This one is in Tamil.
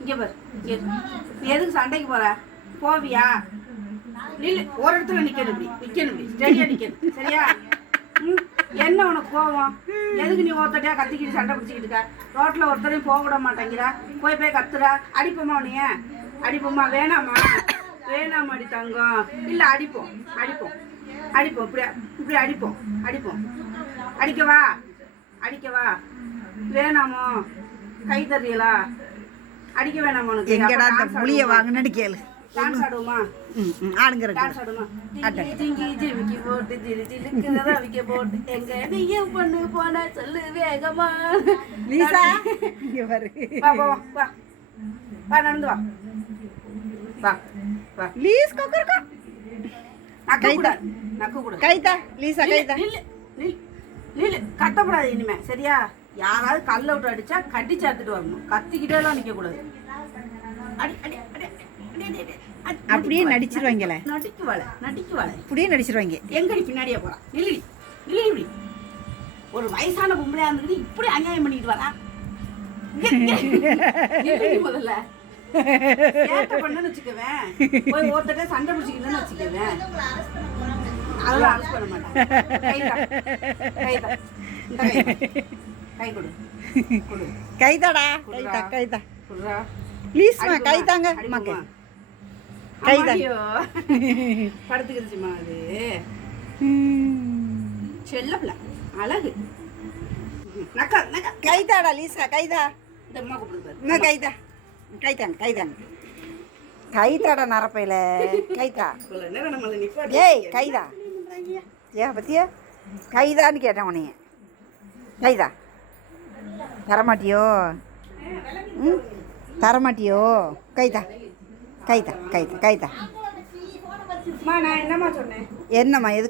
இங்கே பாரு, இங்கே நீ எதுக்கு சண்டைக்கு போற? போவியா? நில்லு, ஒரு இடத்துல நிக்கணும், இப்படி ஸ்டெடியா நிக்கணும், சரியா? என்ன உனக்கு கோவம்? எதுக்கு நீ ஒருத்தட்டியா கத்திக்கிட்டு சண்டை பிடிச்சிக்கிட்டு இருக்க? ரோட்டில் ஒருத்தரையும் போக விட மாட்டேங்கிறா, போய் கத்துறா. அடிப்போமா உன்னைய? அடிப்போமா? வேணாமா? வேணாமாடி தங்கம். இல்லை, அடிப்போம். இப்படி அடிப்போம். அடிக்கவா? வேணாமோ? கை தரியலா? அடிக்க வேணாமா உனக்கு? எங்கடா இந்த புளிய வாங்கினு கேளு. டான்ஸ் ஆடுவோமா? ஆடுங்கிற டான்ஸ் ஆடுமா? ஜிமிக்கி போட்டு ஜிலுக்குறதா விக்க போட்டு எங்க நீயும் பொண்ணு போன சொல்லு வேகமா. லீசா இங்க பாரு. வா நடந்து வா. லீஸ் கொக்கறக்கா. நக்க கூட. கைதா லீசா கைதா. நில்லு கத்தக்கூடாது இனிமே, சரியா? யாராவது கல்ல விட்டு அடிச்சா கட்டி சேர்த்துட்டு வரணும். கத்திக்கிட்டே எல்லாம் நிக்க கூடாது. அப்படியே நடிச்சிருவாங்களே. நடிக்குவாளே அப்படியே நடிச்சிருவாங்க. எங்கடி பின்னாடியே போறா? நில்லு இப்படி. ஒரு வயசான பொம்பளையா இருந்துட்டு இப்படி அநியாயம் பண்ணிட்டு வரா. முதல்ல பண்ணு வச்சுக்குவேன். போய் ஒருத்தட்ட சண்டை பிடிச்சிக்கிட்டேன்னு வச்சுக்குவேன். அதெல்லாம் அரசு பண்ண மாட்டேன். கை கொடு. கைதாடா. கைதா ப்ளீஸ்மா. கைதாங்க அம்மாக்கு. கைதா படுத்துக்கிடுச்சுமா. அது செல்லப்பில அழகு. கைதாடா லீசா. கைதா. இந்த அம்மா கூப்பிடுது. இன்னும் கைதாங்க. கைதாடா நரப்பையில. கைதா. ஏய் கைதா. ஏன் பத்தியா? கைதான்னு கேட்டேன் உன்னைய. கைதா. தரமாட்டியோ? தரமாட்டியோ? கைதா. நான் என்னம்மா சொன்னேன்? என்னம்மா எது